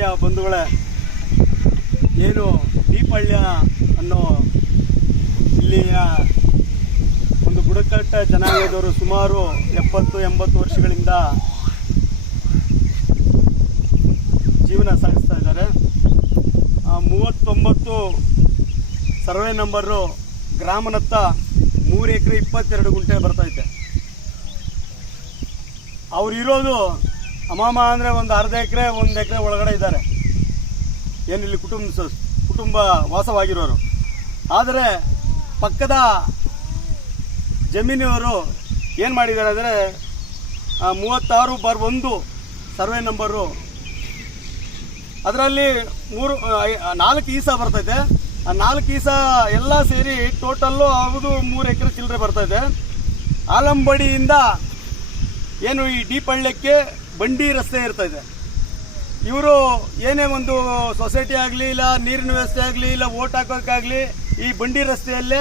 ಆತ್ಮೀಯ ಬಂಧುಗಳೇ, ಏನು ದೀಪಳ್ಯ ಅನ್ನೋ ಇಲ್ಲಿಯ ಒಂದು ಬುಡಕಟ್ಟ ಜನಾಂಗದವರು ಸುಮಾರು ಎಪ್ಪತ್ತು, ಎಂಬತ್ತು ವರ್ಷಗಳಿಂದ ಜೀವನ ಸಾಗಿಸ್ತಾ ಇದ್ದಾರೆ. ಮೂವತ್ತೊಂಬತ್ತು ಸರ್ವೆ ನಂಬರು ಗ್ರಾಮನತ್ತ ಮೂರು ಎಕರೆ ಇಪ್ಪತ್ತೆರಡು ಗುಂಟೆ ಬರ್ತೈತೆ ಅವ್ರು ಇರೋದು ಅಮಾಮ ಅಂದರೆ ಒಂದು ಅರ್ಧ ಎಕರೆ, ಒಂದು ಎಕರೆ ಒಳಗಡೆ ಇದ್ದಾರೆ. ಏನಿಲ್ಲಿ ಕುಟುಂಬ ಕುಟುಂಬ ವಾಸವಾಗಿರೋರು. ಆದರೆ ಪಕ್ಕದ ಜಮೀನಿಯವರು ಏನು ಮಾಡಿದ್ದಾರೆ ಅಂದರೆ ಮೂವತ್ತಾರು ಬಾರ್ ಒಂದು ಸರ್ವೆ ನಂಬರು. ಅದರಲ್ಲಿ ಮೂರು ನಾಲ್ಕು ಈಸ ಬರ್ತೈತೆ. ಆ ನಾಲ್ಕು ಈಸ ಎಲ್ಲ ಸೇರಿ ಟೋಟಲ್ಲು ಆಗೋದು ಮೂರು ಎಕರೆ ಚಿಲ್ಲರೆ ಬರ್ತೈತೆ ಆಲಂಬಡಿಯಿಂದ ಏನು ಈ ಡೀಪಳ್ಯಕ್ಕೆ ಬಂಡಿ ರಸ್ತೆ ಇರ್ತಾ ಇದೆ. ಇವರು ಏನೇ ಒಂದು ಸೊಸೈಟಿ ಆಗಲಿ, ಇಲ್ಲ ನೀರಿನ ವ್ಯವಸ್ಥೆ ಆಗಲಿ, ಇಲ್ಲ ಓಟ್ ಹಾಕೋಕ್ಕಾಗಲಿ ಈ ಬಂಡಿ ರಸ್ತೆಯಲ್ಲೇ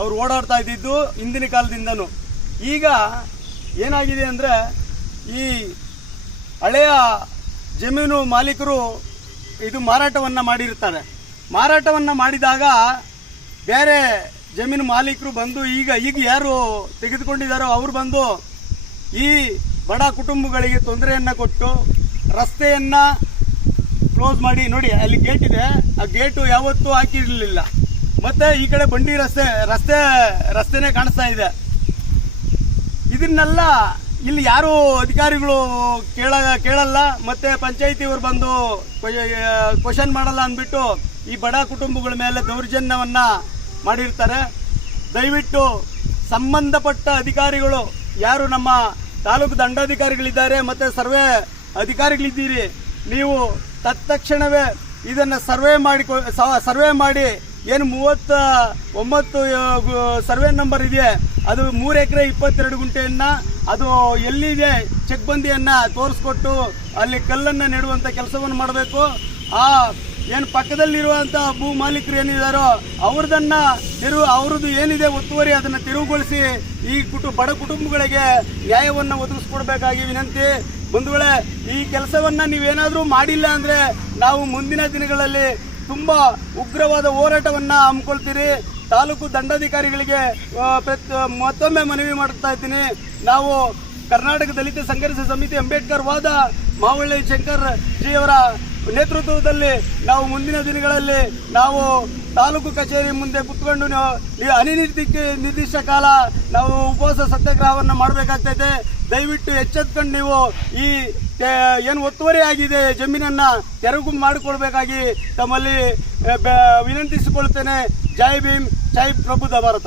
ಅವರು ಓಡಾಡ್ತಾ ಇದ್ದಿದ್ದು ಹಿಂದಿನ ಕಾಲದಿಂದನೂ. ಈಗ ಏನಾಗಿದೆ ಅಂದರೆ ಈ ಹಳೆಯ ಜಮೀನು ಮಾಲೀಕರು ಇದು ಮಾರಾಟವನ್ನು ಮಾಡಿರ್ತಾರೆ. ಮಾರಾಟವನ್ನು ಮಾಡಿದಾಗ ಬೇರೆ ಜಮೀನು ಮಾಲೀಕರು ಬಂದು ಈಗ ಈಗ ಯಾರು ತೆಗೆದುಕೊಂಡಿದ್ದಾರೋ ಅವ್ರು ಬಂದು ಈ ಬಡ ಕುಟುಂಬಗಳಿಗೆ ತೊಂದರೆಯನ್ನು ಕೊಟ್ಟು ರಸ್ತೆಯನ್ನು ಕ್ಲೋಸ್ ಮಾಡಿ, ನೋಡಿ, ಅಲ್ಲಿ ಗೇಟ್ ಇದೆ. ಆ ಗೇಟು ಯಾವತ್ತೂ ಹಾಕಿರಲಿಲ್ಲ. ಮತ್ತೆ ಈ ಕಡೆ ಬಂಡಿ ರಸ್ತೆ ರಸ್ತೆ, ರಸ್ತೆನೇ ಕಾಣಿಸ್ತಾ ಇದೆ. ಇದನ್ನೆಲ್ಲ ಇಲ್ಲಿ ಯಾರು ಅಧಿಕಾರಿಗಳು ಕೇಳ, ಕೇಳಲ್ಲ, ಮತ್ತೆ ಪಂಚಾಯಿತಿಯವರು ಬಂದು ಕ್ವಶನ್ ಮಾಡಲ್ಲ ಅಂದ್ಬಿಟ್ಟು ಈ ಬಡ ಕುಟುಂಬಗಳ ಮೇಲೆ ದೌರ್ಜನ್ಯವನ್ನ ಮಾಡಿರ್ತಾರೆ. ದಯವಿಟ್ಟು ಸಂಬಂಧಪಟ್ಟ ಅಧಿಕಾರಿಗಳು, ಯಾರು ನಮ್ಮ ತಾಲೂಕು ದಂಡಾಧಿಕಾರಿಗಳಿದ್ದಾರೆ, ಮತ್ತು ಸರ್ವೆ ಅಧಿಕಾರಿಗಳಿದ್ದೀರಿ. ನೀವು ತತ್ಕ್ಷಣವೇ ಇದನ್ನು ಸರ್ವೆ ಮಾಡಿ ಸರ್ವೆ ಮಾಡಿ ಏನು ಮೂವತ್ತ ಒಂಬತ್ತು ಸರ್ವೆ ನಂಬರ್ ಇದೆ, ಅದು ಮೂರು ಎಕರೆ ಇಪ್ಪತ್ತೆರಡು ಗುಂಟೆಯನ್ನು, ಅದು ಎಲ್ಲಿದೆ ಚೆಕ್ ಬಂದಿಯನ್ನ ತೋರಿಸ್ಕೊಟ್ಟು ಅಲ್ಲಿ ಕಲ್ಲನ್ನು ನೆಡುವಂಥ ಕೆಲಸವನ್ನು ಮಾಡಬೇಕು. ಆ ಏನು ಪಕ್ಕದಲ್ಲಿರುವಂಥ ಭೂ ಮಾಲೀಕರು ಏನಿದ್ದಾರೋ ಅವ್ರದನ್ನ ತಿರು, ಅವ್ರದ್ದು ಏನಿದೆ ಒತ್ತುವರಿ ಅದನ್ನ ತಿರುವುಗೊಳಿಸಿ ಈ ಕುಟುಂಬ ಬಡ ಕುಟುಂಬಗಳಿಗೆ ನ್ಯಾಯವನ್ನು ಒದಗಿಸ್ಕೊಡ್ಬೇಕಾಗಿ ವಿನಂತಿ. ಬಂಧುಗಳೇ, ಈ ಕೆಲಸವನ್ನ ನೀವೇನಾದರೂ ಮಾಡಿಲ್ಲ ಅಂದ್ರೆ ನಾವು ಮುಂದಿನ ದಿನಗಳಲ್ಲಿ ತುಂಬಾ ಉಗ್ರವಾದ ಹೋರಾಟವನ್ನ ಹಮ್ಮಿಕೊಳ್ತೀರಿ. ತಾಲೂಕು ದಂಡಾಧಿಕಾರಿಗಳಿಗೆ ಮತ್ತೊಮ್ಮೆ ಮನವಿ ಮಾಡ್ತಾ ಇದ್ದೀನಿ. ನಾವು ಕರ್ನಾಟಕ ದಲಿತ ಸಂಘರ್ಷ ಸಮಿತಿ ಅಂಬೇಡ್ಕರ್ ವಾದ, ಮಾವಳ್ಳಿ ಶಂಕರ್ ಜಿಯವರ ನೇತೃತ್ವದಲ್ಲಿ ನಾವು ಮುಂದಿನ ದಿನಗಳಲ್ಲಿ ನಾವು ತಾಲೂಕು ಕಚೇರಿ ಮುಂದೆ ಕುತ್ಕೊಂಡು ಅನಿರ್ದಿಷ್ಟ ನಿರ್ದಿಷ್ಟ ಕಾಲ ನಾವು ಉಪವಾಸ ಸತ್ಯಾಗ್ರಹವನ್ನು ಮಾಡಬೇಕಾಗ್ತೈತೆ. ದಯವಿಟ್ಟು ಎಚ್ಚೆತ್ಕೊಂಡು ನೀವು ಈ ಏನು ಒತ್ತುವರಿ ಆಗಿದೆ ಜಮೀನನ್ನು ತೆರವು ಮಾಡಿಕೊಳ್ಬೇಕಾಗಿ ತಮ್ಮಲ್ಲಿ ವಿನಂತಿಸಿಕೊಳ್ತೇನೆ. ಜೈ ಭೀಮ್, ಜೈ ಪ್ರಬುದ್ಧ ಭಾರತ.